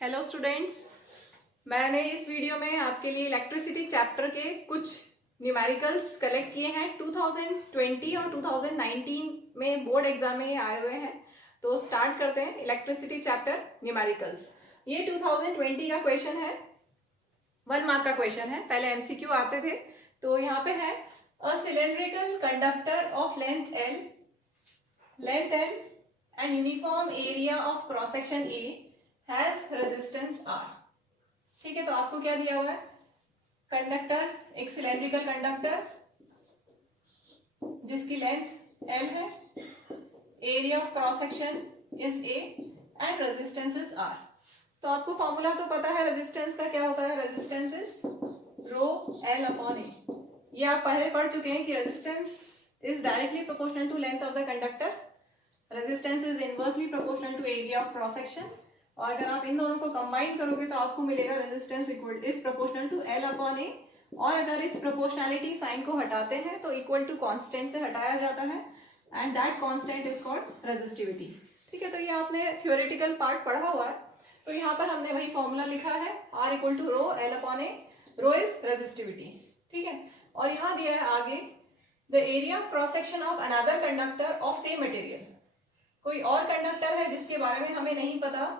Hello students, मैंने इस video में आपके लिए इलेक्ट्रिसिटी चैप्टर के कुछ न्यूमेरिकल्स कलेक्ट किए हैं। 2020 और 2019 में बोर्ड एग्जाम में ये आए हुए हैं। तो स्टार्ट करते हैं इलेक्ट्रिसिटी चैप्टर न्यूमेरिकल्स। ये 2020 का क्वेश्चन है, 1 मार्क का क्वेश्चन है। पहले एमसीक्यू आते थे। तो यहाँ पे है a cylindrical conductor of length L and uniform area of cross section A has resistance R। ठीक है, तो आपको क्या दिया हुआ है? कंडक्टर, एक सिलेंड्रिकल कंडक्टर जिसकी लेंथ L है, area of cross section is A and resistance is R। तो आपको फॉर्मूला तो पता है रेजिस्टेंस का, क्या होता है? Resistance is rho L upon A। ये आप पहले पढ़ चुके हैं कि resistance is directly proportional to length of the conductor, resistance is inversely proportional to area of cross section. और अगर आप इन दोनों को कंबाइन करोगे तो आपको मिलेगा resistance equal is proportional to L upon A। और अगर इस प्रोपोर्शनैलिटी साइन को हटाते हैं तो इक्वल टू कांस्टेंट से हटाया जाता है and that constant is called resistivity. ठीक है, तो ये आपने थ्योरेटिकल पार्ट पढ़ा हुआ है। तो यहाँ पर हमने वही फॉर्मूला लिखा है, R equal to rho L upon A। Rho is resistivity. ठीक है, और यहाँ दिया है आगे the area of cross section of another conductor of same material. कोई और कंडक्टर है जिसके बारे में हमें नहीं पता।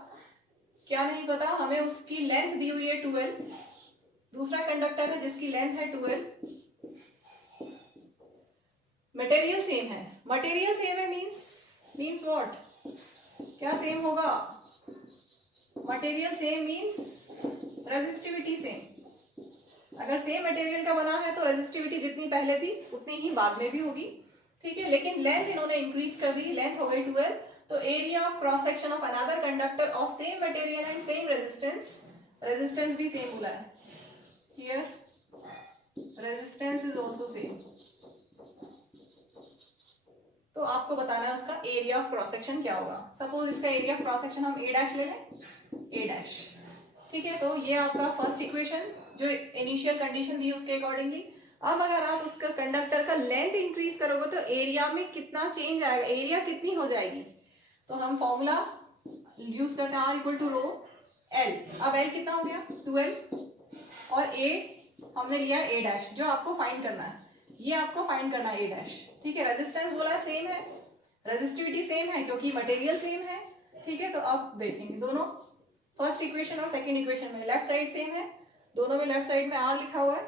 क्या नहीं पता? हमें उसकी लेंथ दी हुई है 12। दूसरा कंडक्टर है जिसकी लेंथ है 12। मटेरियल सेम है। मटेरियल सेम है मींस व्हाट? क्या सेम होगा? Material same means resistivity same. अगर सेम मटेरियल का बना है तो रेजिस्टिविटी जितनी पहले थी उतनी ही बाद में भी होगी। ठीक है, लेकिन लेंथ इन्होंने इंक्रीज कर दी, लेंथ हो गई 12। तो area of cross section of another conductor of same material and same resistance, resistance भी सेम बोला है here, resistance is also same. तो आपको बताना है उसका एरिया ऑफ क्रॉस सेक्शन क्या होगा। सपोज इसका एरिया ऑफ क्रॉस सेक्शन हम A डैश ले लें, A डैश। ठीक है, तो ये आपका फर्स्ट इक्वेशन जो इनिशियल कंडीशन दी उसके अकॉर्डिंगली। अब अगर आप उसका कंडक्टर का लेंथ इंक्रीज करोगे तो एरिया में कितना चेंज आएगा, एरिया कितनी हो जाएगी? तो हम फॉर्मूला यूज करते हैं R equal to rho L। अब L कितना हो गया? 12। और A हमने लिया A डैश, जो आपको फाइंड करना है। ये आपको फाइंड करना है A डैश। ठीक है, रेजिस्टेंस बोला है सेम है, रेजिस्टिविटी सेम है क्योंकि मटेरियल सेम है। ठीक है, तो अब देखेंगे दोनों फर्स्ट इक्वेशन और सेकेंड इक्वेशन में लेफ्ट साइड सेम है, दोनों में लेफ्ट साइड में R लिखा हुआ है।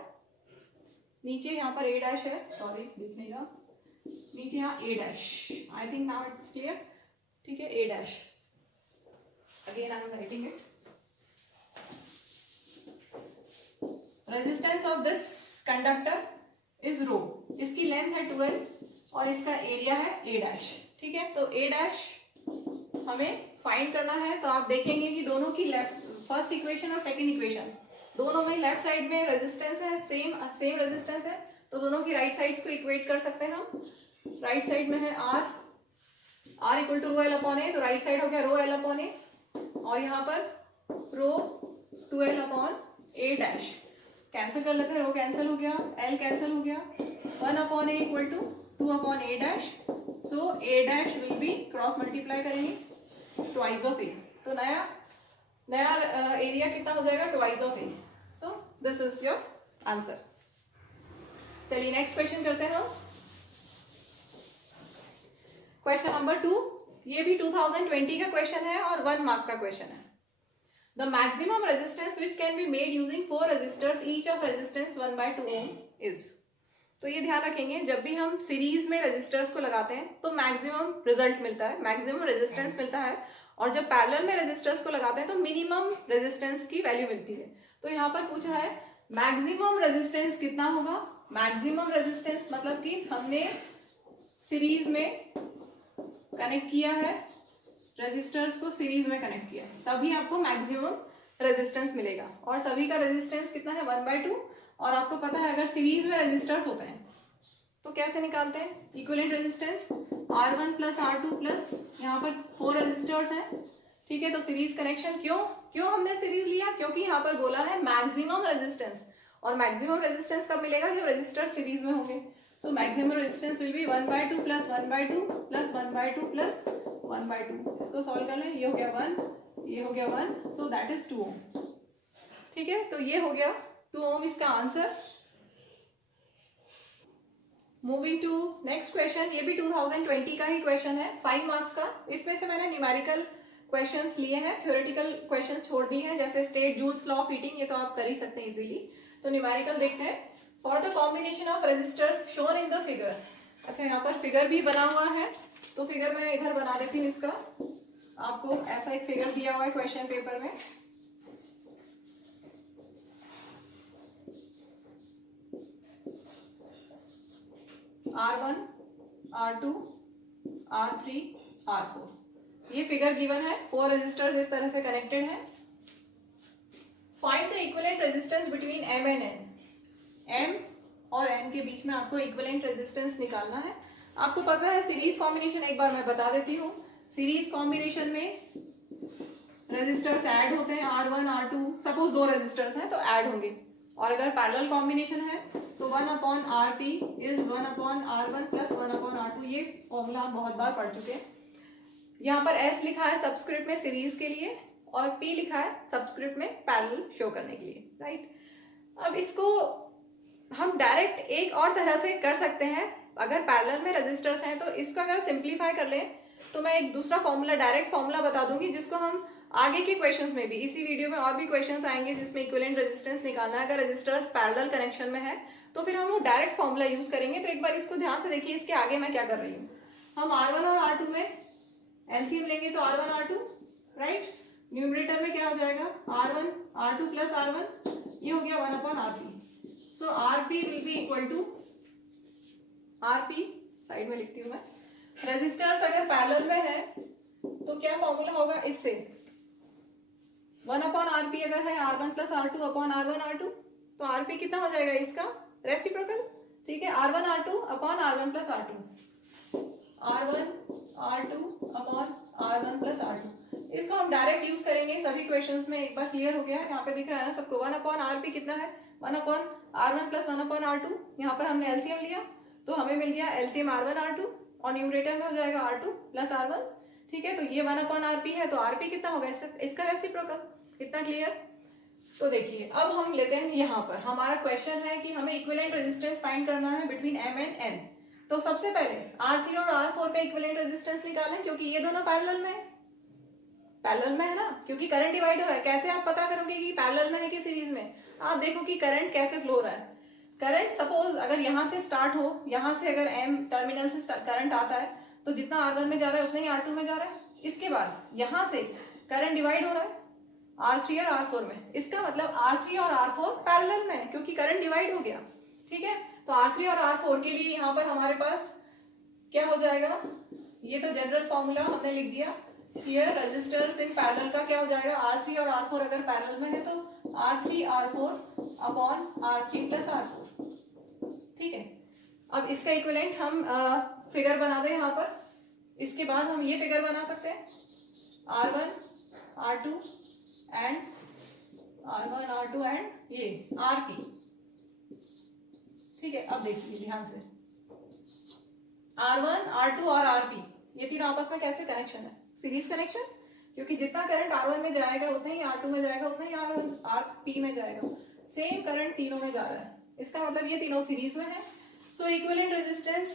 नीचे यहाँ पर A डैश है, सॉरी लिखने का, नीचे यहाँ A dash. I think now it's clear. ठीक है, A dash, again I am writing it. Resistance of this conductor is rho, इसकी लेंथ है 12 और इसका एरिया है A डैश। ठीक है, तो A डैश हमें फाइंड करना है। तो आप देखेंगे कि दोनों की फर्स्ट इक्वेशन और सेकंड इक्वेशन दोनों में लेफ्ट साइड में रेजिस्टेंस है, सेम रेजिस्टेंस है। तो दोनों की राइट साइड्स को इक्वेट कर सकते हैं हम। राइट साइड में है R equal to rho L upon A, तो राइट साइड हो गया रो L अपॉन A। और यहाँ पर rho 12 upon A dash cancel कर लेते हैं, रो कैंसिल हो गया, L कैंसिल हो गया, 1 upon A equal to 2 upon A dash. So A dash will be cross multiply करेंगे ट्वाइस ऑफ A। तो नया एरिया कितना हो जाएगा? Twice of A। So this is your answer. चलिए नेक्स्ट क्वेश्चन करते हैं हम। क्वेश्चन नंबर 2, ये भी 2020 का क्वेश्चन है और 1 मार्क का क्वेश्चन है। The maximum resistance which can be made using 4 resistors each of resistance 1/2 ohm is. तो ये ध्यान रखेंगे, जब भी हम सीरीज में रेजिस्टर्स को लगाते हैं तो मैक्सिमम रिजल्ट मिलता है, मैक्सिमम रेजिस्टेंस मिलता है। और जब पैरेलल में रेजिस्टर्स को लगाते हैं तो मिनिमम रेजिस्टेंस की वैल्यू मिलती है। तो यहाँ पर पूछा है मैक्सिमम रेजिस्टेंस कितना होगा। मैक्सिमम रेजिस्टेंस मतलब कि हमने सीरीज में कनेक्ट किया है, रेजिस्टर्स को सीरीज में कनेक्ट किया है, तभी आपको मैक्सिमम रेजिस्टेंस मिलेगा। और सभी का रेजिस्टेंस कितना है? 1/2। और आपको पता है अगर सीरीज में रेजिस्टर्स होते हैं तो कैसे निकालते हैं? Equivalent resistance R1 plus R2 plus यहाँ पर 4 रेजिस्टर्स हैं। ठीक है, तो सीरीज कनेक्शन क्यों हमने सीरीज लिया? क्योंकि यहाँ पर बोला है मैक्सिमम रेजिस्टेंस, और मैक्सिमम रेजिस्टेंस कब मिलेगा? जब रेजिस्टर सीरीज में होंगे। So maximum resistance will be 1/2 plus 1/2 plus 1/2 plus 1/2. इसको सॉल्व कर लें, ये हो गया 1, ये हो गया 1, so that is 2 ohm. ठीक है, तो ये हो गया 2 ohm इसका आंसर. मूविंग टू नेक्स्ट क्वेश्चन, ये भी 2020 का ही क्वेश्चन है, 5 मार्क्स का. इसमें से मैंने न्यूमेरिकल क्वेश्चंस लिए हैं, थ्योरेटिकल क्वेश्चन छोड़ दिए हैं, जैसे state joules law of heating, ये तो आप कर ही सकते हैं इजीली. तो न्यूमेरिकल देखते हैं. For the combination of resistors shown in the figure. अच्छा, यहाँ पर फिगर भी बना हुआ है, तो फिगर मैं इधर बना देती हूँ इसका. आपको ऐसा एक फिगर दिया हुआ है क्वेश्चन पेपर में. R1, R2, R3, R4, ये फिगर गिवन है. 4 रेजिस्टर्स इस तरह से कनेक्टेड हैं. Find the equivalent resistance between M and N. M और N के बीच में आपको इक्विवेलेंट रेजिस्टेंस निकालना है. आपको पता है सीरीज कॉम्बिनेशन, एक बार मैं बता देती हूँ. सीरीज कॉम्बिनेशन में रेजिस्टर्स ऐड होते हैं, R1, R2, सपोज 2 रेजिस्टर्स हैं तो ऐड होंगे. और अगर पैरेलल कॉम्बिनेशन है तो 1/RP is 1/R1 plus 1/R2. ये फॉर्मूला हम बहुत बार पढ़ चुके हैं. यहाँ पर S लिखा है सबस्क्रिप्ट में सीरीज के लिए, और P लिखा है सबस्क्रिप्ट में पैरेलल शो करने के लिए, राइट. अब इसको हम डायरेक्ट एक और तरह से कर सकते हैं. अगर पैरेलल में रेजिस्टर्स हैं तो इसको अगर सिंप्लीफाई कर लें तो मैं एक दूसरा फॉर्मूला, डायरेक्ट फॉर्मूला बता दूंगी, जिसको हम आगे के क्वेश्चंस में भी, इसी वीडियो में और भी क्वेश्चंस आएंगे जिसमें इक्विवेलेंट रेजिस्टेंस निकालना है. अगर रेजिस्टर्स पैरेलल कनेक्शन में है तो फिर हम वो डायरेक्ट फॉर्मूला यूज करेंगे. तो एक बार इसको ध्यान से देखिए, इसके आगे मैं क्या कर रही हूँ. हम R1 और R2 में एलसीएम लेंगे तो R1 R2, राइट. न्यूमरेटर में क्या हो जाएगा, R1 R2 प्लस R1, ये हो गया 1/RP. So RP will be equal to RP, side में लिखती हूँ मैं. रेजिस्टर्स अगर पैरेलल में है तो क्या फॉर्मूला होगा इससे, 1/RP अगर है R1 plus R2 upon R1 R2, तो RP कितना हो जाएगा इसका रेसिप्रोकल. ठीक है, R1 R2 upon R1 plus R2, R1 R2 upon R1 plus R2. इसको हम डायरेक्ट यूज करेंगे सभी क्वेश्चंस में. एक बार क्लियर हो गया है, यहाँ पे दिख रहा है ना सबको. 1/RP कितना है, 1/R1 प्लस 1/R2. यहाँ पर हमने एलसीएम लिया तो हमें मिल गया एलसीएम R1 R2, और न्यूमरेटर में हो जाएगा R2 प्लस R1. ठीक है, तो ये 1/RP है, तो RP कितना होगा इसका रेसिप्रोकल. इतना क्लियर. तो देखिए अब हम लेते हैं, यहाँ पर हमारा क्वेश्चन है कि हमें इक्विवेलेंट रेजिस्टेंस फाइंड करना है बिटवीन M एंड N. तो सबसे पहले R3 और R4 का इक्विवेलेंट रेजिस्टेंस निकालें, क्योंकि ये दोनों पैरेलल में है. पैरेलल में है ना, क्योंकि करंट डिवाइड हो रहा है. कैसे आप पता करोगे कि पैरेलल में है कि सीरीज में. आप देखो कि करंट कैसे फ्लो हो रहा है. करंट सपोज अगर यहाँ से स्टार्ट हो, यहाँ से अगर M टर्मिनल से करंट आता है तो जितना R1 में जा रहा है उतना ही R2 में जा रहा है. इसके बाद यहाँ से करंट डिवाइड हो रहा है R3 और R4 में. इसका मतलब R3 और R4 पैरेलल में है, क्योंकि करंट डिवाइड हो गया. ठीक है, तो R3 और R4 के लिए यहाँ पर हमारे पास क्या हो जाएगा, ये तो जनरल फॉर्मूला हमने लिख दिया. हियर रेजिस्टर्स इन पैरेलल का क्या हो जाएगा, R3 और R4 अगर पैरेलल में है तो R3 R4 upon R3 plus R4. ठीक है, अब इसका इक्विवेलेंट हम फिगर बना दें यहाँ पर. इसके बाद हम ये फिगर बना सकते हैं, R1 R2 and R1 R2 and ये RP. ठीक है, अब देखिए ध्यान से, R1 R2 और RP ये तीनों आपस में कैसे कनेक्शन है, सीरीज कनेक्शन. क्योंकि जितना करंट R1 में जाएगा उतना ही R2 में जाएगा, उतना ही RP में जाएगा. सेम करंट तीनों में जा रहा है, इसका मतलब ये तीनों सीरीज में है. सो इक्विवेलेंट रेजिस्टेंस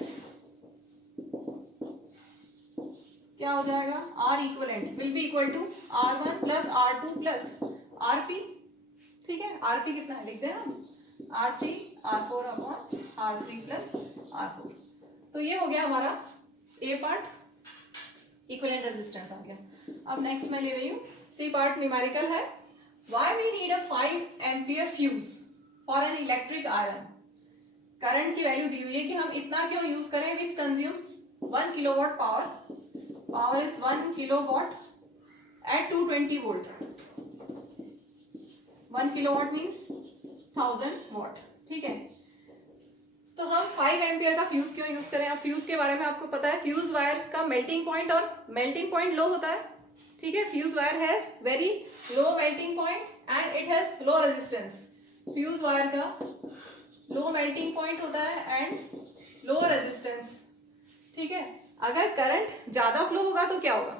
क्या हो जाएगा, R equivalent will be equal to R1 plus R2 plus RP. ठीक है, RP कितना है लिख देना, R3 R4 upon R3 plus R4. तो ये हो गया हमारा A पार्ट, इक्विवेलेंट रेजिस्टेंस आ गया. अब नेक्स्ट मैं ले रही हूँ C पार्ट, न्यूमेरिकल है. Why we need a 5 ampere fuse for an electric iron. Current की वैल्यू दी हुई है कि हम इतना क्यों यूज करें, which consumes 1 kilowatt power. Power is 1 kilowatt at 220 volt. 1 kilowatt means 1000 watt. ठीक है, तो हम 5 एम्पियर का फ्यूज क्यों यूज करें. अब फ्यूज के बारे में आपको पता है, फ्यूज वायर का मेल्टिंग पॉइंट और मेल्टिंग पॉइंट लो होता है. ठीक है, fuse wire has very low melting point and it has low resistance. Fuse wire का लो मेल्टिंग पॉइंट होता है एंड लो रेजिस्टेंस, ठीक है। अगर करंट ज्यादा फ्लो होगा तो क्या होगा,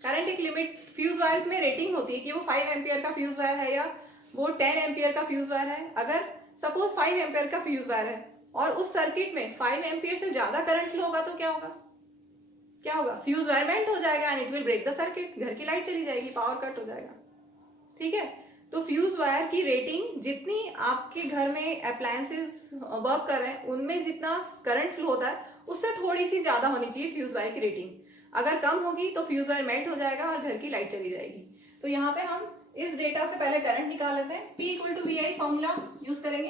करंट एक लिमिट, फ्यूज वायर में रेटिंग होती है कि वो 5 एम्पियर का फ्यूज वायर है या वो 10 एम्पियर का फ्यूज वायर है। अगर सपोज 5 एम्पियर का फ्यूज वायर है और उस सर्किट में 5 एम्पियर से ज्यादा करंट फ्लो होगा तो क्या होगा, क्या होगा, फ्यूज वायर बेंट हो जाएगा and it will break the circuit, घर की लाइट चली जाएगी, पावर कट हो जाएगा, ठीक है। तो फ्यूज वायर की रेटिंग, जितनी आपके घर में अप्लायंसेस वर्क कर रहे हैं उनमें जितना करंट फ्लो होता है उससे थोड़ी सी ज्यादा होनी चाहिए फ्यूज वायर की रेटिंग। अगर कम होगी तो फ्यूज वायर मेल्ट हो जाएगा और घर की लाइट चली जाएगी। तो यहाँ पे हम इस डेटा से पहले करंट निकाल लेते हैं। P equal to V I formula use करेंगे।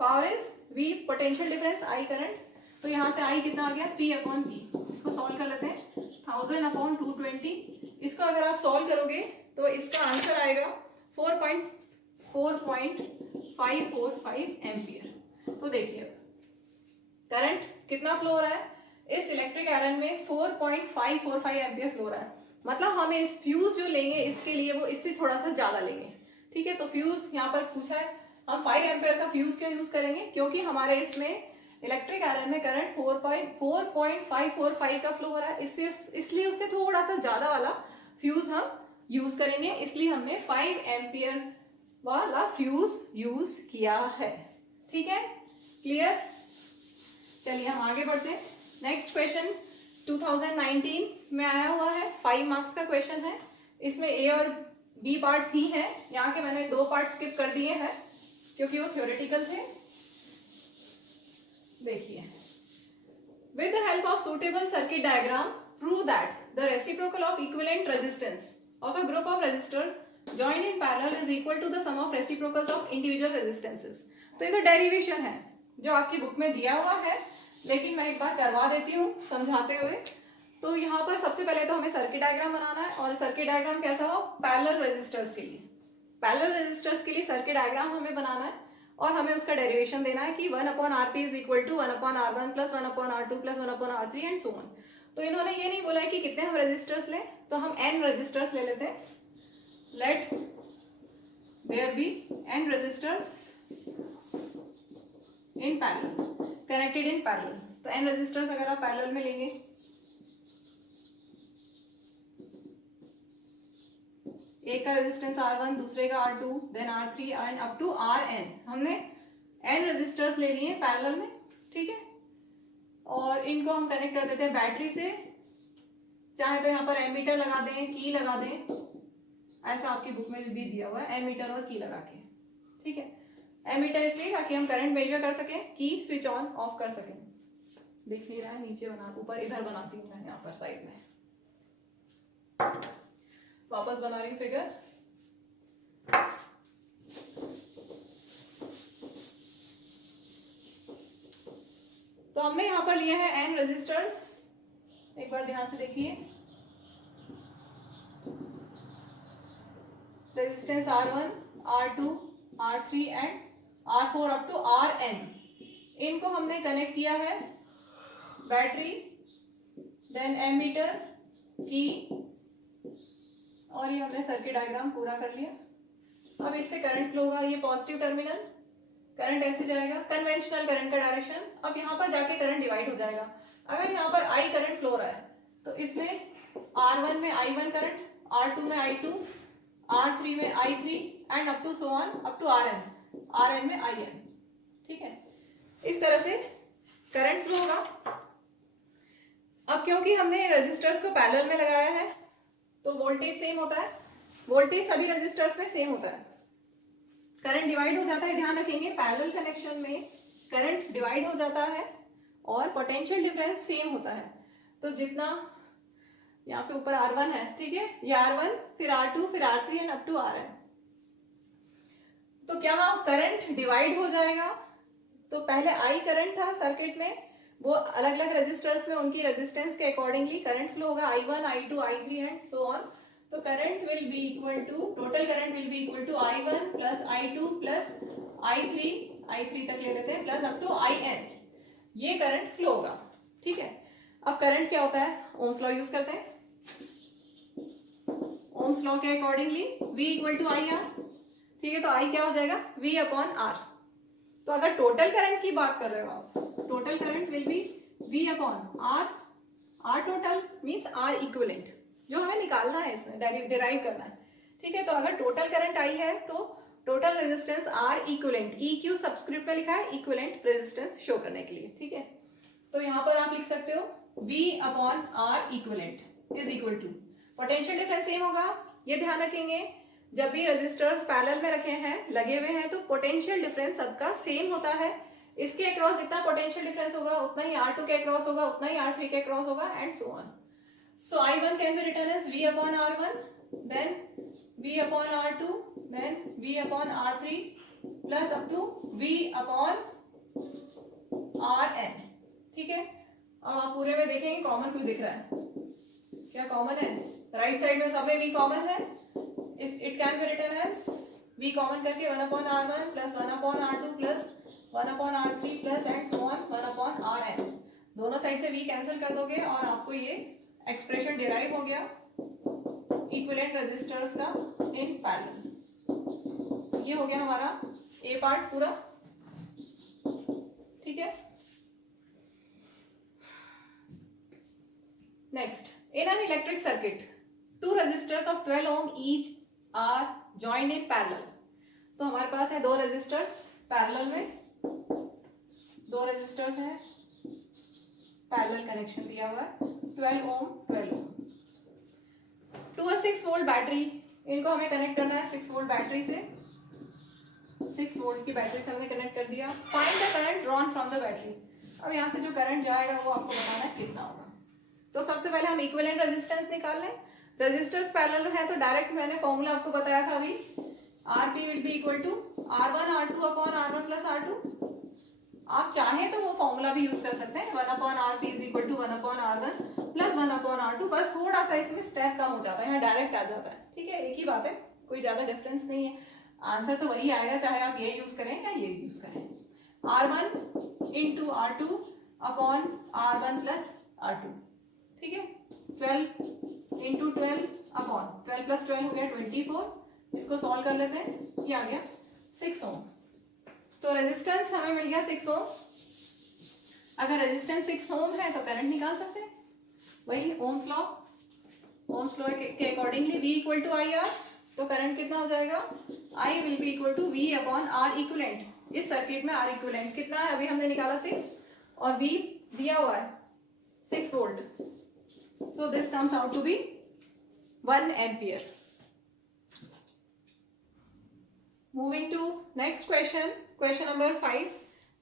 Power is V potential difference, I current. तो यहाँ से I कितना आ गया, P अपॉन P। इसको सॉल्व कर लेते हैं, 1000 अपॉन 220। इसको अगर आप सॉल्व करोगे तो इसका आंसर आएगा 4.545 एम्पियर। तो देखिए करंट कितना फ्लो हो रहा है इस इलेक्ट्रिक आयरन में, 4.545 एम्पियर फ्लो हो रहा है। मतलब हमें इस फ्यूज जो लेंगे इसके लिए वो इससे थोड़ा सा ज्यादा लेंगे, ठीक है। तो फ्यूज यहाँ पर पूछा है, हम 5 एम्पियर का फ्यूज क्यों यूज करेंगे, क्योंकि हमारे इसमें इलेक्ट्रिक आयरन में करंट 4.545 का फ्लो हो रहा है, इसलिए उससे थोड़ा सा ज्यादा वाला फ्यूज हम यूज करेंगे। इसलिए हमने 5 एम्पियर वाला फ्यूज यूज किया है, ठीक है, क्लियर। चलिए हम आगे बढ़ते हैं। नेक्स्ट क्वेश्चन 2019 में आया हुआ है, 5 मार्क्स का क्वेश्चन है। इसमें ए और बी पार्ट्स ही हैं, यहाँ के मैंने 2 पार्ट स्किप कर दिए हैं क्योंकि वो थ्योरेटिकल थे। देखिए, with the help of suitable circuit diagram prove that the reciprocal of equivalent resistance of a group of resistors joined in parallel is equal to the sum of reciprocals of individual resistances। तो ये तो derivation है जो आपकी book में दिया हुआ है, लेकिन मैं एक बार करवा देती हूँ समझाते हुए। तो यहाँ पर सबसे पहले तो हमें सर्किट डायग्राम बनाना है, और सर्किट डायग्राम कैसा हो, पैरेलल रेजिस्टर्स के लिए, पैरेलल रेजिस्टर्स के लिए सर्किट डायग्राम हमें बनाना है और हमें उसका डेरिवेशन देना है कि 1/Rp is equal to 1/R1 plus 1/R2 plus 1/R3 and so on. तो इन्होंने ये नहीं बोला है कि कितने हम रेजिस्टर्स लें, तो हम n रेजिस्टर्स ले लेते हैं। Let there be n resistors in parallel, connected in parallel. तो n रेजिस्टर्स अगर आप पैरेलल में लेंगे, एक का रेजिस्टेंस R1, दूसरे का R2, then R3 and up to Rn। हमने n रेजिस्टर्स ले लिए पैरेलल में, ठीक है। और इनको हम कनेक्ट कर देते हैं बैटरी से, चाहे तो यहाँ पर एमीटर लगा दें, की लगा दें, ऐसा आपकी बुक में भी दिया हुआ है, एमीटर और की लगा के, ठीक है। एमीटर इसलिए ताकि हम करंट मेजर कर सकें, की स्विच ऑन ऑफ कर सकें। दिख नहीं रहा है, नीचे बना, ऊपर इधर बनाती हूँ मैं, यहाँ पर साइड में वापस बना रही हूँ फिगर। तो हमने यहाँ पर लिए हैं n रेजिस्टर्स, एक बार ध्यान से देखिए। Resistance R1, R2, R3 and R4 up to Rn। इनको हमने कनेक्ट किया है बैटरी, देन एमीटर, की, और ये हमने सर्किट डायग्राम पूरा कर लिया। अब इससे करंट फ्लो होगा, ये पॉजिटिव टर्मिनल, करंट ऐसे जाएगा, कन्वेंशनल करंट का डायरेक्शन। अब यहाँ पर जाके करंट डिवाइड हो जाएगा। अगर यहाँ पर I करंट फ्लो रहा है तो इसमें R1 में I1 करंट, R2 में I2, R3 में I3 and up to so on up to Rn में In, ठीक है। इस तरह से करंट फ्लो होगा। अब क्योंकि हमने रेजिस्टर्स को पैरेलल में लगाया है तो वोल्टेज सेम होता है, वोल्टेज सभी रेजिस्टर्स में सेम होता है, करंट डिवाइड हो जाता है। ध्यान रखेंगे पैरेलल कनेक्शन में करंट डिवाइड हो जाता है और पोटेंशियल डिफरेंस सेम होता है। तो जितना यहाँ पे ऊपर R1 है, ठीक है, ये R1 फिर R2 फिर R3 and up to Rn। तो क्या करंट डिवाइड हो जाएगा। तो पहले I करंट था सर्किट में, वो अलग अलग रेजिस्टर्स में उनकी रेजिस्टेंस के अकॉर्डिंगली करंट फ्लो होगा, I1, I2, I3 and so on. तो current will be equal to, total current will be equal to I1 plus I2 plus I3 तक ले लेते हैं, प्लस अप टू In। ये करंट फ्लो होगा, ठीक है। अब करंट क्या होता है, ओम्स लॉ यूज करते हैं। ओम्स लॉ के अकॉर्डिंगली V इक्वल टू IR, ठीक है। तो I क्या हो जाएगा, V अपॉन R। तो अगर टोटल करंट की बात कर रहे हो आप, total current will be V upon R, R total means R equivalent, जो हमें निकालना है इसमें, डिराइव करना है। ठीक है, तो अगर टोटल करंट आई है तो total resistance R equivalent, E Q subscript में लिखा है इक्विवेलेंट रेजिस्टेंस शो करने के लिए। ठीक है, तो यहाँ पर आप लिख सकते हो V upon R equivalent is equal to, potential difference same होगा, ये ध्यान रखेंगे जब भी रेजिस्टर्स पैरेलल में रखे हैं, लगे हुए हैं, तो पोटेंशियल डिफरेंस सबका सेम होता है। इसके अक्रॉस जितना पोटेंशियल डिफरेंस होगा उतना ही R2 के अक्रॉस होगा, उतना ही R3 के अक्रॉस होगा, and so on. So I1 can be written as V upon R1, then V upon R2, then V upon R3 plus up to V upon Rn। ठीक है, अब आप पूरे में देखेंगे कॉमन क्यों दिख रहा है, क्या कॉमन है, राइट साइड में सब में V कॉमन है, it can be written as V common करके 1 upon R1 plus 1 upon R2 plus 1 upon R3 plus and so on 1 upon Rn। दोनों साइड से V कैंसिल कर दोगे और आपको ये एक्सप्रेशन डिराइव हो गया इक्विवेलेंट रेजिस्टर्स का इन पैरेलल। ये हो गया हमारा ए पार्ट पूरा। ठीक है, next, in an electric circuit two resistors of 12 ohm each are joined in parallel. तो हमारे पास है दो रेजिस्टर्स पैरेलल में, दो रेजिस्टर्स हैं, पैरेलल कनेक्शन दिया हुआ है, 12 ohm 12 ohm to a 6 volt battery. इनको हमें कनेक्ट करना है 6 वोल्ट बैटरी से, 6 वोल्ट की बैटरी से हमने कनेक्ट कर दिया। Find the current drawn from the battery. अब यहाँ से जो करंट जाएगा वो आपको बताना है कितना होगा। तो सबसे पहले हम इक्विवेलेंट रेजिस्टेंस निकाल लें। रेजिस्टर्स पैरेलल है तो डायरेक्ट मैंने फॉर्मूला आपको बताया था अभी, RP will be equal to R1 R2 upon R1 plus R2। आप चाहें तो वो फॉर्मूला भी यूज कर सकते हैं, 1 upon RP is equal to 1 upon R1 plus 1 upon R2, बस थोड़ा सा इसमें स्टेप कम हो जाता है, यहाँ डायरेक्ट आ जाता है। ठीक है, एक ही बात है, कोई ज्यादा डिफरेंस नहीं है, आंसर तो वही आएगा चाहे आप ये यूज करें या ये यूज करें। R1 into R2 upon R1 plus R2। ठीक है, 12 इंटू 12 अपॉन 12 प्लस 12 हो गया 24, इसको सॉल्व कर लेते हैं, ये आ गया 6 ओम। तो रेजिस्टेंस हमें मिल गया 6 ओम। अगर रेजिस्टेंस 6 ओम है तो करंट निकाल सकते हैं, वही ओम्स लॉ, ओम्स लॉ के accordingly V equal to I R, तो करंट कितना हो जाएगा, I will be equal to V upon R equivalent. इस सर्किट में R इक्विवेलेंट कितना है, अभी हमने निकाला 6 और V दिया हुआ है 6 volt, so this comes out to be 1 ampere. Moving to next question, question number 5।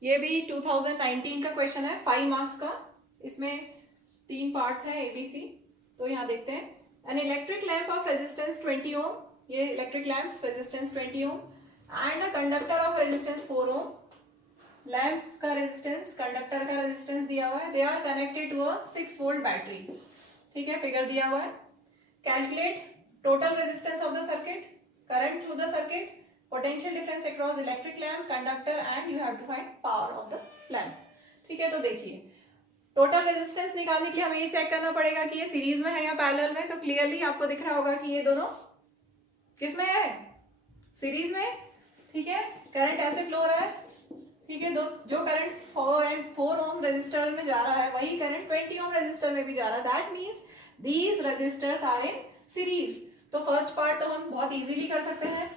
ये भी 2019 का क्वेश्चन है, 5 मार्क्स का, इसमें 3 पार्ट्स है ABC। तो यहाँ देखते हैं, an electric lamp of resistance 20 ohm, ये electric lamp resistance 20 ohm and a conductor of resistance 4 ohm। Lamp का रेजिस्टेंस, कंडक्टर का रेजिस्टेंस दिया हुआ है, they are connected to a 6 volt battery। ठीक है, फिगर दिया हुआ है। Calculate total resistance of the circuit, current through the circuit, potential difference across electric lamp, conductor, and you have to find power of the lamp. ठीक है, तो देखिए total resistance निकालने के लिए हमें ये चेक करना पड़ेगा कि ये सीरीज में है या पैरेलल में। तो क्लियरली आपको दिख रहा होगा कि ये दोनों किस में है, सीरीज में। ठीक है, करंट ऐसे फ्लो हो रहा है। ठीक है, जो करंट 4 ओम रेजिस्टर में जा रहा है वही करंट 20 ओम रेजिस्टर में भी जा रहा है, that means these resistors are in series. तो फर्स्ट पार्ट तो हम बहुत इजीली कर सकते हैं,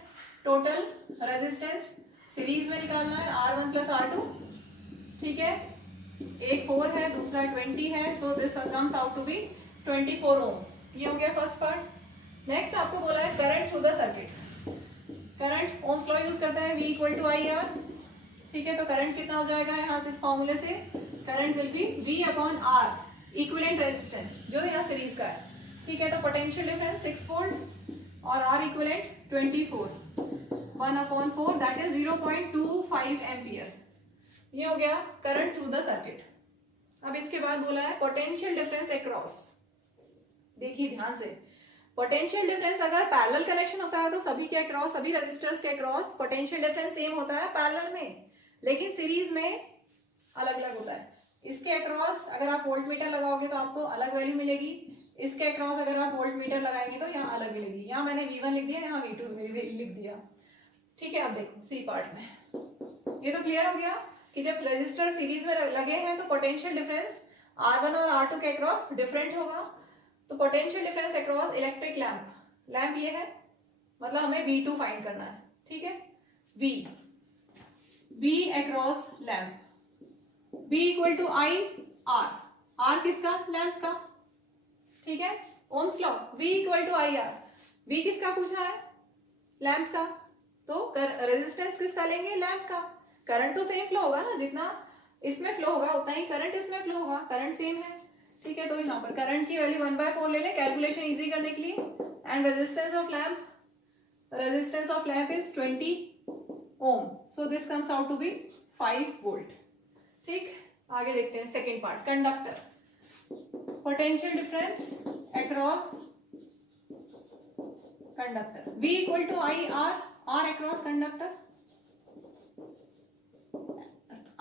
टोटल रेजिस्टेंस सीरीज में निकालना है R1 प्लस R2। ठीक है, एक 4 है दूसरा 20 है, so this comes out to be 24 ohm. ये हो गया फर्स्ट पार्ट। नेक्स्ट आपको बोला है current through the circuit, current ohm's law use करते हैं, V equal to I R. ठीक है, तो करंट कितना हो जाएगा यहाँ से, इस फॉर्मूले से current will be V upon R equivalent resistance जो यहाँ सीरीज का है। ठीक है, तो पोटेंशियल डिफरेंस 6 वोल्ट और R equivalent 24, 1 upon 4 that is 0.25 ampere. ये हो गया करंट थ्रू द सर्किट। अब इसके बाद बोला है पोटेंशियल डिफरेंस अक्रॉस। देखिए ध्यान से, पोटेंशियल डिफरेंस अगर पैरेलल कनेक्शन होता है तो सभी के अक्रॉस, सभी रजिस्टर्स के अक्रॉस पोटेंशियल डिफरेंस सेम होता है पैरेलल में, लेकिन सीरीज में अलग अलग होता है। इसके अक्रॉस अगर आप वोल्ट मीटर लगाओगे तो आपको अलग वैल्यू मिलेगी, इसके अक्रॉस अगर आप वोल्ट मीटर लगाएंगे तो यहाँ अलग मिलेगी। यहाँ मैंने V1 लिख दिया, यहाँ V2 लिख दिया। ठीक है, अब देखो सी पार्ट में ये तो क्लियर हो गया कि जब रेजिस्टर सीरीज में लगे हैं तो पोटेंशियल डिफरेंस R1 और R2 के अक्रॉस डिफरेंट होगा। तो potential difference across electric lamp, lamp ये है, मतलब हमें V2 फाइंड करना है, ठीक है। V across lamp, V equal to I R, R किसका? लैंप का, ठीक है। Ohm's law, V equal to I R, V किसका पूछा है? लैंप का। तो रेजिस्टेंस किसका लेंगे? लैंप का। करंट तो सेम फ्लो होगा ना, जितना इसमें फ्लो होगा उतना ही करंट इसमें फ्लो होगा, करंट सेम है, ठीक है। तो यहाँ पर करंट की वैल्यू 1/4 ले लें कैलकुलेशन इजी करने के लिए। And resistance of lamp is 20 ohm, so this comes out to be 5 volt, ठीक। आगे देखते हैं second part, conductor, potential difference across conductor, V equal to I R, R across conductor,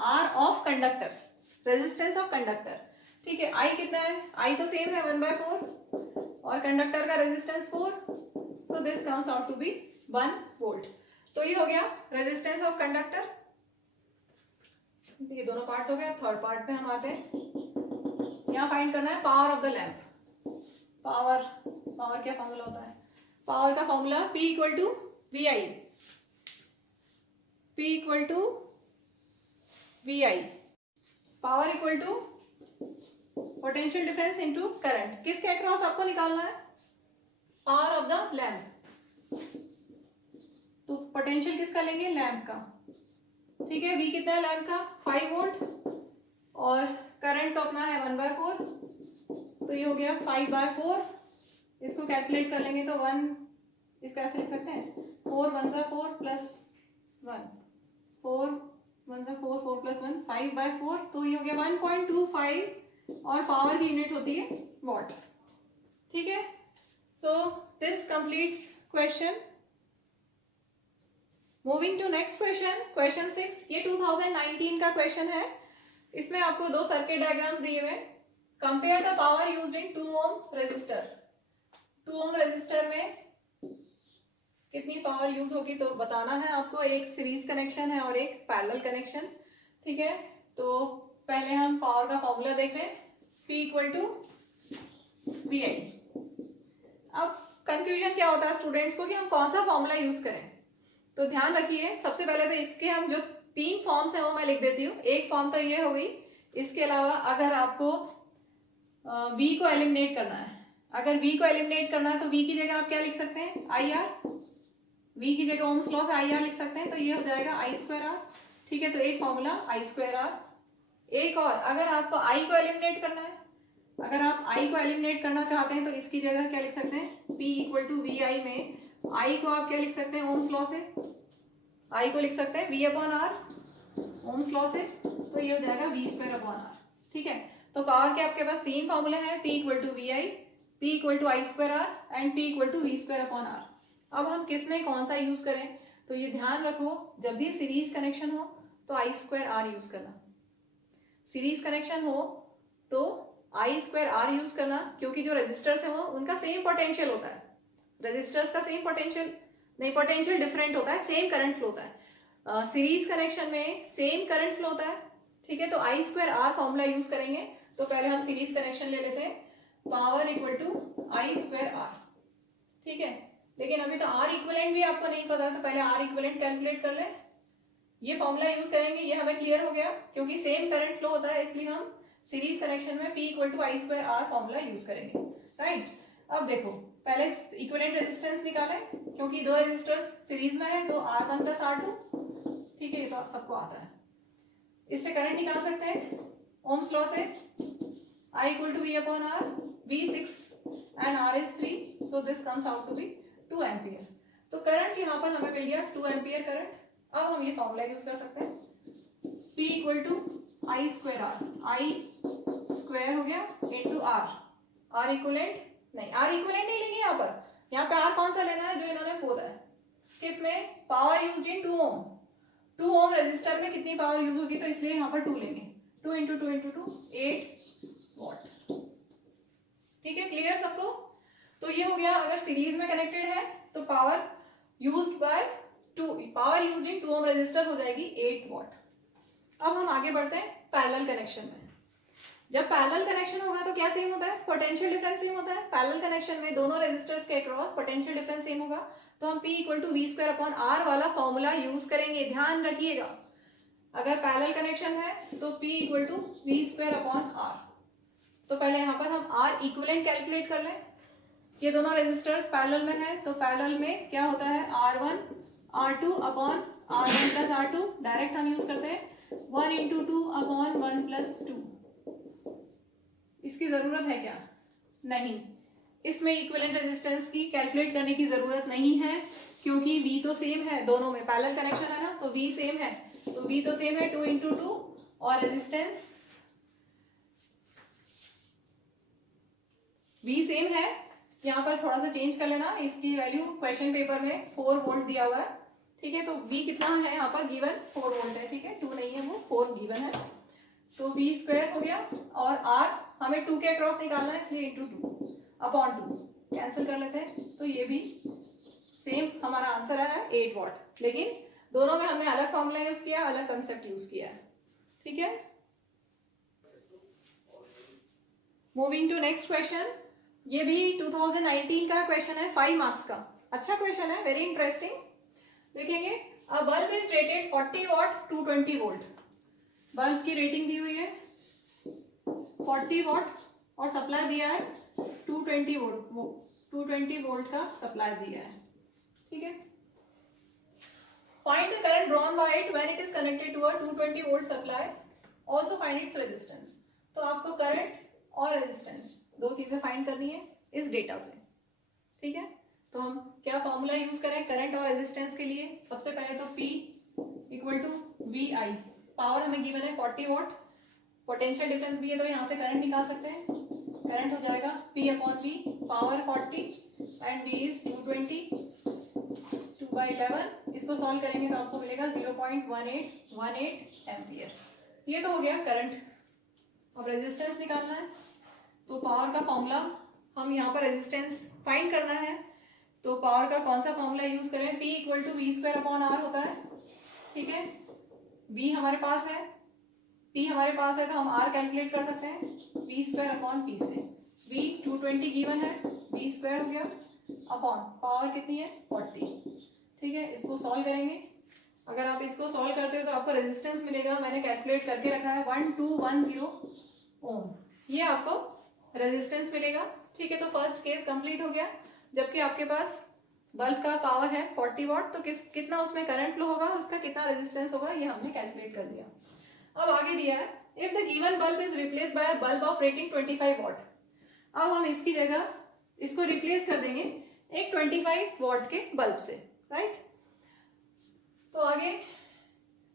R of conductor, resistance of conductor, ठीक है। I कितना है? I तो same है 1/4 और कंडक्टर का resistance 4, so this comes out to be 1 volt. तो ये हो गया रेजिस्टेंस ऑफ कंडक्टर, ये दोनों पार्ट्स हो गए। थर्ड पार्ट पे हम आते हैं, यहाँ फाइंड करना है power of the lamp. Power क्या फॉर्मूला होता है? पावर का formula P equal to V I, P equal to V I, power equal to potential difference into current. किसके अक्रॉस आपको निकालना है? Power of the lamp. तो पोटेंशियल किसका लेंगे? लैंप का, ठीक है। V कितना है लैंप का? 5 वोल्ट और करंट तो अपना है 1/4, तो ये हो गया 5/4। इसको कैलकुलेट कर लेंगे तो 1, इसका ऐसे लिख सकते हैं 4 1 जा 4 प्लस 1, 4 1 जा 4, 4 प्लस 1, 5/4, तो ये हो गया 1.25 और पावर की यूनिट होती है वॉट, ठीक है। So this completes question. Moving to next question, question 6, ये 2019 का क्वेश्चन है। इसमें आपको दो सर्किट डायग्राम्स दिए हुए। Compare the power used in 2 ohm resistor. 2 ohm resistor में कितनी पावर यूज होगी तो बताना है आपको। एक सीरीज कनेक्शन है और एक पैरेलल कनेक्शन, ठीक है। तो पहले हम पावर का फॉर्मूला देख लें, P इक्वल टू वी आई। अब कंफ्यूजन क्या होता है स्टूडेंट्स को कि हम कौन सा फॉर्मूला यूज करें, तो ध्यान रखिए सबसे पहले तो इसके हम जो 3 फॉर्म्स हैं वो मैं लिख देती हूँ। एक फॉर्म तो ये हो गई, इसके अलावा अगर आपको V को एलिमिनेट करना है, अगर V को एलिमिनेट करना है तो V की जगह आप क्या लिख सकते हैं? आई आर, V की जगह ओम्स लॉ से आई आर लिख सकते हैं, तो ये हो जाएगा I²R, ठीक है। तो एक फॉर्मूला I²R। एक और, अगर आपको I को एलिमिनेट करना है, अगर आप I को एलिमिनेट करना चाहते हैं तो इसकी जगह क्या लिख सकते हैं? P इक्वल टू वी आई में I को आप क्या लिख सकते हैं? ओम्स लॉ से I को लिख सकते हैं V/R, ओम्स लॉ से, तो ये हो जाएगा V²/R, ठीक है। तो पावर के आपके पास 3 फॉर्मूले हैं, P equal to V I, P equal to I²R and P equal to V²/R। अब हम किस में कौन सा यूज करें, तो ये ध्यान रखो जब भी सीरीज कनेक्शन हो तो I²R यूज करना, सीरीज कनेक्शन हो तो I²R यूज करना, क्योंकि जो रेजिस्टर्स है वो उनका सेम पोटेंशियल होता है। रेजिस्टर्स का सेम पोटेंशियल नहीं, पोटेंशियल डिफरेंट होता है, सेम करंट फ्लो होता है। सीरीज कनेक्शन में सेम करंट फ्लो होता है, ठीक है। तो I²R फॉर्मूला यूज करेंगे। तो पहले हम सीरीज कनेक्शन ले लेते हैं, पावर इक्वल टू I²R, ठीक है। लेकिन अभी तो R इक्विवेलेंट भी आपको नहीं पता है, तो पहले R इक्विवेलेंट कैलकुलेट कर ले। ये फॉर्मूला यूज करेंगे, ये हमें क्लियर हो गया, क्योंकि सेम करंट फ्लो होता है इसलिए हम सीरीज कनेक्शन में P equal to I²R formula use करेंगे, राइट। अब देखो पहले इक्विवेलेंट रेजिस्टेंस निकाले, क्योंकि दो रेजिस्टर्स सीरीज में है, तो R1 प्लस R2, ठीक है, ये तो सबको आता है। इससे करंट निकाल सकते हैं ओम्स लॉ से, I equal to V/R, V6 and R is 3, so this comes out to be 2 ampere. तो करंट यहाँ पर हमें मिल गया 2 एम्पियर करंट। अब हम ये फॉर्मूला यूज कर सकते हैं, P equal to I²R, I² हो गया इंटू R इक्वलेंट नहीं, R इक्विवेलेंट नहीं लेंगे यहाँ पर। यहाँ पे R कौन सा लेना है? जो इन्होंने बोला है, किसमें? Power used in 2 ohm. 2 ohm resistor में कितनी पावर यूज होगी, तो इसलिए यहाँ पर 2 लेंगे। 2 इंटू 2 इंटू 2 8 वॉट, ठीक है। क्लियर सबको? तो ये हो गया, अगर सीरीज में कनेक्टेड है तो power used by 2 power used in 2 ohm resistor हो जाएगी 8 वॉट। अब हम आगे बढ़ते हैं पैरेलल कनेक्शन में। जब पैरेलल कनेक्शन होगा तो क्या सेम होता है, पोटेंशियल डिफरेंस सेम होता है। पैरेलल कनेक्शन में दोनों रेजिस्टर्स के अक्रॉस पोटेंशियल डिफरेंस सेम होगा, तो हम P equal to V square upon R वाला फॉर्मूला यूज करेंगे। ध्यान रखिएगा, अगर पैरेलल कनेक्शन है तो P equal to V square upon R. तो पहले यहाँ पर हम आर इक्विवेलेंट कैलकुलेट कर लें। ये दोनों रेजिस्टर्स पैरेलल में है, तो पैरेलल में क्या होता है, R1 R2 upon R1 plus R2, direct हम यूज करते हैं 1 इंटू 2 अपॉन 1 प्लस 2। इसकी जरूरत है क्या, नहीं, इसमें इक्विवेलेंट रेजिस्टेंस की कैलकुलेट करने की जरूरत नहीं है, क्योंकि V तो सेम है दोनों में, पैरेलल कनेक्शन है ना, तो V सेम है, तो V तो सेम है 2 इंटू 2, और रेजिस्टेंस V सेम है। यहाँ पर थोड़ा सा चेंज कर लेना, इसकी वैल्यू क्वेश्चन पेपर में 4 वोल्ट दिया हुआ है, ठीक है। तो V कितना है यहाँ पर गिवन 4 वोल्ट है, ठीक है, 2 नहीं है वो 4 गिवन है, तो V स्क्वायर हो गया, और R हमें 2 के अक्रॉस निकालना है, इसलिए इंटू 2 अपॉन 2 कैंसिल कर लेते हैं, तो ये भी सेम हमारा आंसर है 8 वॉट। लेकिन दोनों में हमने अलग फॉर्मूला यूज किया, अलग कंसेप्ट यूज किया है, ठीक है। मूविंग टू नेक्स्ट क्वेश्चन, ये भी 2019 का क्वेश्चन है, 5 मार्क्स का, अच्छा क्वेश्चन है, वेरी इंटरेस्टिंग। देखेंगे, अ bulb is rated 40 what 220 volt. Bulb की रेटिंग दी हुई है 40 वॉट और सप्लाई दिया है 220 वोल्ट, 220 वोल्ट का सप्लाई दिया है, ठीक है। Find the current drawn by it when it is connected to a 220 volt supply, also find its resistance. तो आपको करंट और रेजिस्टेंस दो चीजें फाइंड करनी है इस डेटा से, ठीक है। तो हम क्या फॉर्मूला यूज करें करंट और रेजिस्टेंस के लिए, सबसे पहले तो P equal to V I, power हमें गिवन है 40 वॉट, पोटेंशियल डिफरेंस भी है, तो यहाँ से करंट निकाल सकते हैं, करंट हो जाएगा P upon V, power 40 and V is 220, 2/11, इसको सॉल्व करेंगे तो आपको मिलेगा 0.1818 एम्पियर। ये तो हो गया करंट। अब रेजिस्टेंस निकालना है, तो पावर का फॉर्मूला, हम यहाँ पर रेजिस्टेंस फाइंड करना है, तो पावर का कौन सा फॉर्मूला यूज करें, P equal to V square upon R होता है, ठीक है। V हमारे पास है, P हमारे पास है, तो हम R कैलकुलेट कर सकते हैं वी स्क्वायर अपॉन P से। V 220 गिवन है, वी स्क्वायर हो गया अपॉन पावर कितनी है 40, ठीक है। इसको सॉल्व करेंगे, अगर आप इसको सॉल्व करते हो तो आपको रेजिस्टेंस मिलेगा, मैंने कैलकुलेट करके रखा है 1210 ओम, ये आपको रेजिस्टेंस मिलेगा, ठीक है। तो फर्स्ट केस कंप्लीट हो गया, जबकि आपके पास बल्ब का पावर है 40 वॉट, तो कितना उसमें करंट फ्लो होगा, उसका कितना रेजिस्टेंस होगा, ये हमने कैलकुलेट कर दिया। अब आगे दिया है, if the given bulb is replace by a bulb of rating 25 what. अब हम इसकी जगह इसको रिप्लेस कर देंगे एक 25 वॉट के बल्ब से, राइट। तो आगे,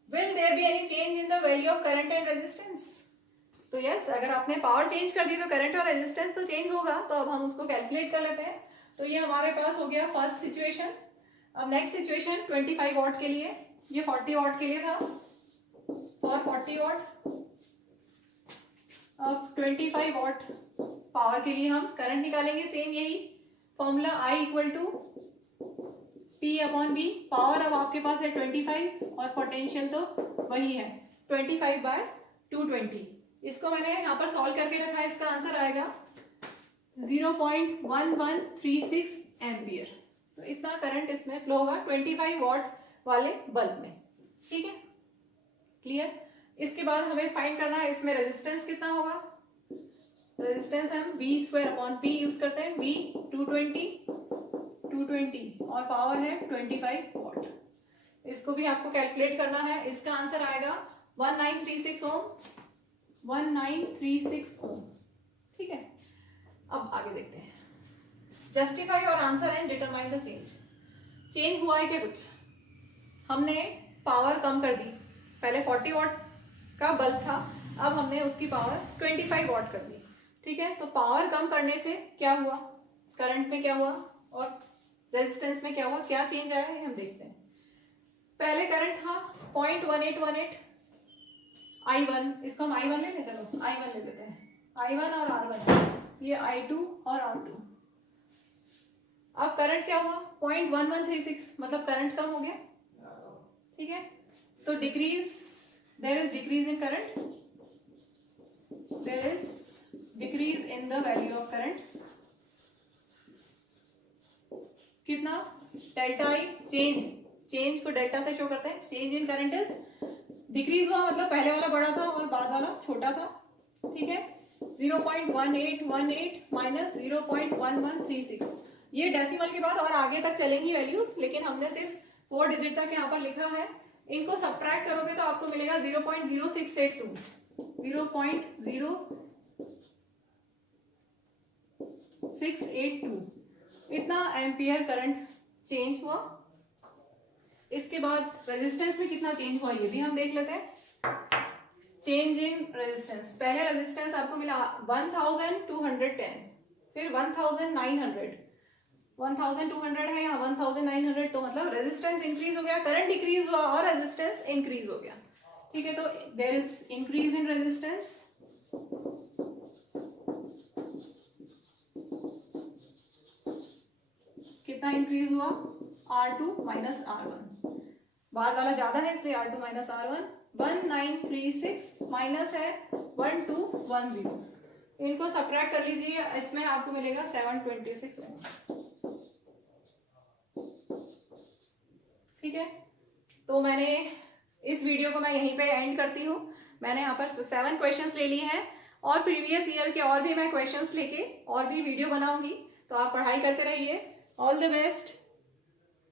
will there be any change in the value of current and resistance. तो यस, अगर आपने पावर चेंज कर दी तो करंट और रेजिस्टेंस तो चेंज होगा, तो अब हम उसको कैलकुलेट कर लेते हैं। तो ये हमारे पास हो गया फर्स्ट सिचुएशन। अब नेक्स्ट सिचुएशन 25 वॉट के लिए, ये 40 वॉट के लिए था, फॉर 40 वॉट। अब 25 वॉट पावर के लिए हम करंट निकालेंगे, सेम यही formula, I equal to P upon V। Power अब आपके पास है 25 और पोटेंशियल तो वही है 25/220। इसको मैंने यहाँ पर सॉल्व करके रखा है, इसका आंसर आएगा 0.1136 एम्पियर। तो इतना करंट इसमें फ्लो होगा 25 वॉट वाले बल्ब में, ठीक है, क्लियर। इसके बाद हमें फाइंड करना है इसमें रेजिस्टेंस कितना होगा। रेजिस्टेंस हम V square upon P use करते हैं, V 220 और पावर है 25 वॉट। इसको भी आपको कैलकुलेट करना है, इसका आंसर आएगा 1936 ओम, 1936 ओम, ठीक है। अब आगे देखते हैं, जस्टिफाई और answer and determine the change. Change हुआ है क्या कुछ, हमने पावर कम कर दी, पहले 40 वॉट का बल्ब था, अब हमने उसकी पावर 25 वॉट कर दी, ठीक है। तो पावर कम करने से क्या हुआ, करंट में क्या हुआ और रेजिस्टेंस में क्या हुआ, क्या चेंज आया है हम देखते हैं। पहले करंट था 0.1818 I1, इसको हम I1 ले लें, चलो I1 ले लेते हैं, I1 और R1, ये I2 और R2। अब करंट क्या हुआ 0.1136, मतलब करंट कम हो गया, ठीक है, तो decrease, there is decrease in current, there is decrease in the value of current, कितना, डेल्टा आई, चेंज को डेल्टा से शो करते हैं, change in current is, decrease हुआ मतलब पहले वाला बड़ा था और बाद वाला छोटा था, ठीक है, 0.1818 माइनस 0.1136, ये डेसिमल के बाद और आगे तक चलेंगी वैल्यूज, लेकिन हमने सिर्फ 4 डिजिट तक यहाँ पर लिखा है। इनको सब्ट्रैक्ट करोगे तो आपको मिलेगा 0.0682, 0.0682, इतना एम्पियर करंट चेंज हुआ। इसके बाद रेजिस्टेंस में कितना चेंज हुआ ये भी हम देख लेते हैं। चेंज इन रेजिस्टेंस, पहले रेजिस्टेंस आपको मिला 1210, फिर 1900, 1200 है यहाँ 1900, तो मतलब रेजिस्टेंस इंक्रीज हो गया, करंट डिक्रीज हुआ और रेजिस्टेंस इंक्रीज हो गया, ठीक है। तो there is increase in resistance, कितना इंक्रीज हुआ, R2 माइनस R1, बाद वाला ज्यादा है इसलिए R2 माइनस R1, 1936 माइनस है 1210, इनको सब्ट्रैक्ट कर लीजिए, इसमें आपको मिलेगा 726 ओम, ठीक है। तो मैंने इस वीडियो को मैं यहीं पे एंड करती हूँ। मैंने यहाँ पर 7 क्वेश्चंस ले लिए हैं और प्रीवियस ईयर के और भी मैं क्वेश्चंस लेके और भी वीडियो बनाऊंगी, तो आप पढ़ाई करते रहिए। All the best.